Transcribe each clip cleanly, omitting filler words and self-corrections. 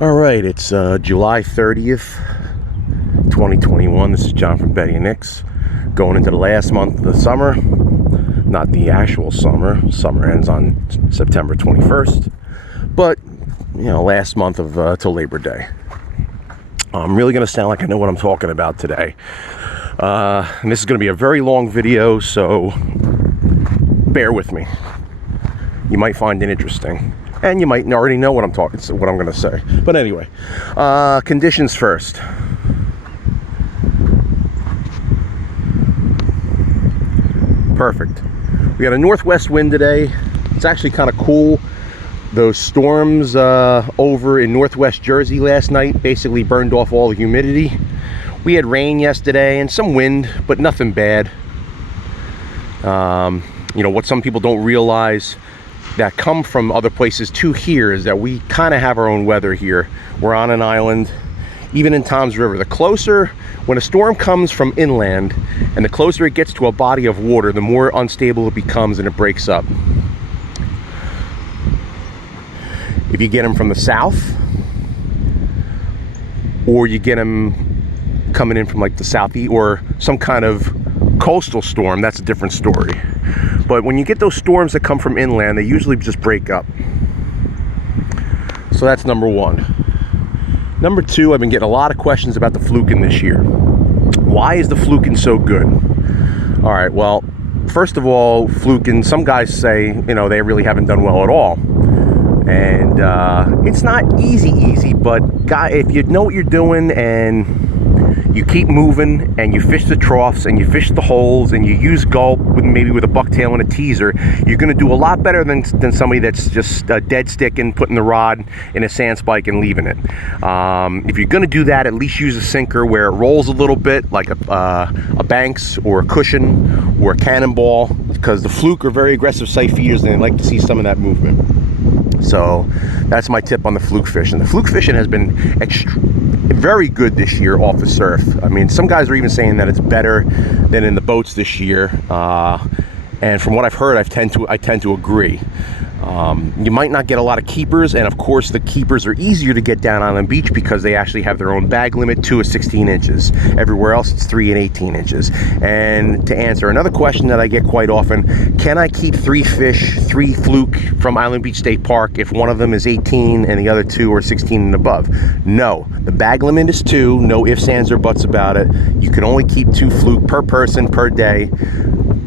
All right, it's July 30th, 2021. This is John from Betty and Nick's, going into the last month of the summer. Not the actual summer. Summer ends on September 21st, but last month of till Labor Day. I'm really going to sound like I know what I'm talking about today. And this is going to be a very long video, so bear with me. You might find it interesting. And you might already know what I'm going to say. But anyway, conditions first. Perfect. We got a northwest wind today. It's actually kind of cool. Those storms over in northwest Jersey last night basically burned off all the humidity. We had rain yesterday and some wind, but nothing bad. What some people don't realize that come from other places to here is that we kind of have our own weather here. We're on an island, even in Toms River. The closer, when a storm comes from inland and the closer it gets to a body of water, the more unstable it becomes and it breaks up. If you get them from the south, or you get them coming in from like the southeast or some kind of coastal storm, that's a different story. But when you get those storms that come from inland, they usually just break up. So that's number one. Number two, I've been getting a lot of questions about the fluking this year. Why is the fluking so good? All right, well, first of all, fluking, some guys say, they really haven't done well at all. And it's not easy, but if you know what you're doing and you keep moving and you fish the troughs and you fish the holes and you use gulp maybe with a bucktail and a teaser, you're going to do a lot better than somebody that's just dead sticking, putting the rod in a sand spike and leaving it. If you're going to do that, at least use a sinker where it rolls a little bit, like a Banks or a Cushion or a Cannonball, because the fluke are very aggressive sight feeders and they like to see some of that movement. So that's my tip on the fluke fishing. The fluke fishing has been very good this year off the surf. I mean, some guys are even saying that it's better than in the boats this year. And from what I've heard, I tend to agree. You might not get a lot of keepers, and of course the keepers are easier to get down on the beach because they actually have their own bag limit. 2 is 16 inches. Everywhere else it's 3 and 18 inches. And to answer another question that I get quite often, can I keep 3 fluke from Island Beach State Park if one of them is 18 and the other 2 are 16 and above? No, the bag limit is 2, no ifs, ands, or buts about it. You can only keep 2 fluke per person per day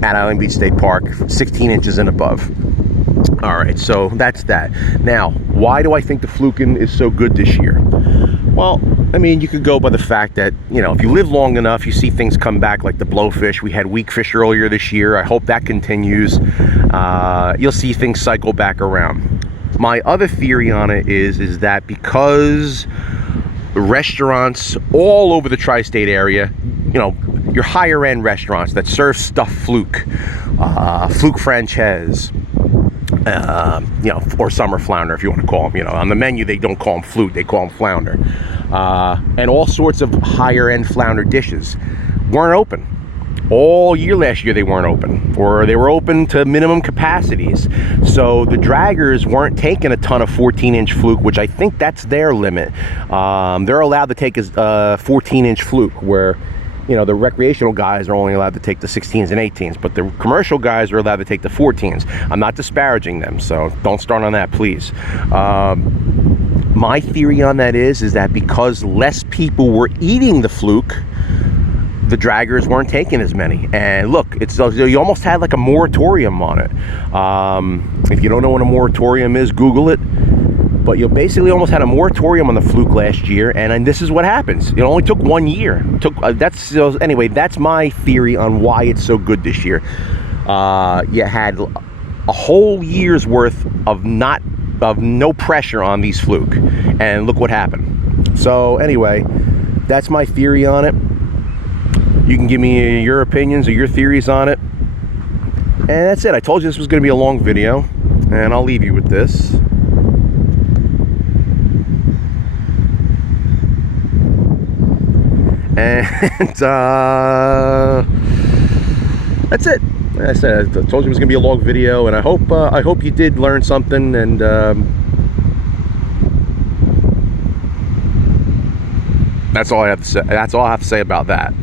at Island Beach State Park, 16 inches and above. All right, so that's that. Now, why do I think the fluking is so good this year? Well, I mean, you could go by the fact that, if you live long enough, you see things come back like the blowfish. We had weak fish earlier this year. I hope that continues. You'll see things cycle back around. My other theory on it is that because restaurants all over the tri-state area, your higher end restaurants that serve stuffed fluke, fluke franchise, or summer flounder, if you want to call them. On the menu they don't call them fluke, they call them flounder, and all sorts of higher end flounder dishes weren't open all year last year. They weren't open, or they were open to minimum capacities. So the draggers weren't taking a ton of 14-inch fluke, which I think that's their limit. They're allowed to take a 14-inch fluke, where the recreational guys are only allowed to take the 16s and 18s, but the commercial guys are allowed to take the 14s. I'm not disparaging them, so don't start on that, please. My theory on that is that because less people were eating the fluke, the draggers weren't taking as many. And look, you almost had like a moratorium on it. If you don't know what a moratorium is, Google it. But you basically almost had a moratorium on the fluke last year, and this is what happens. It only took 1 year. Anyway, that's my theory on why it's so good this year. You had a whole year's worth of no pressure on these fluke, and look what happened. So anyway, that's my theory on it. You can give me your opinions or your theories on it, and that's it. I told you this was going to be a long video, and I'll leave you with this. And that's it. Like I said, I told you it was gonna be a long video, and I hope you did learn something. And That's all I have to say. That's all I have to say about that.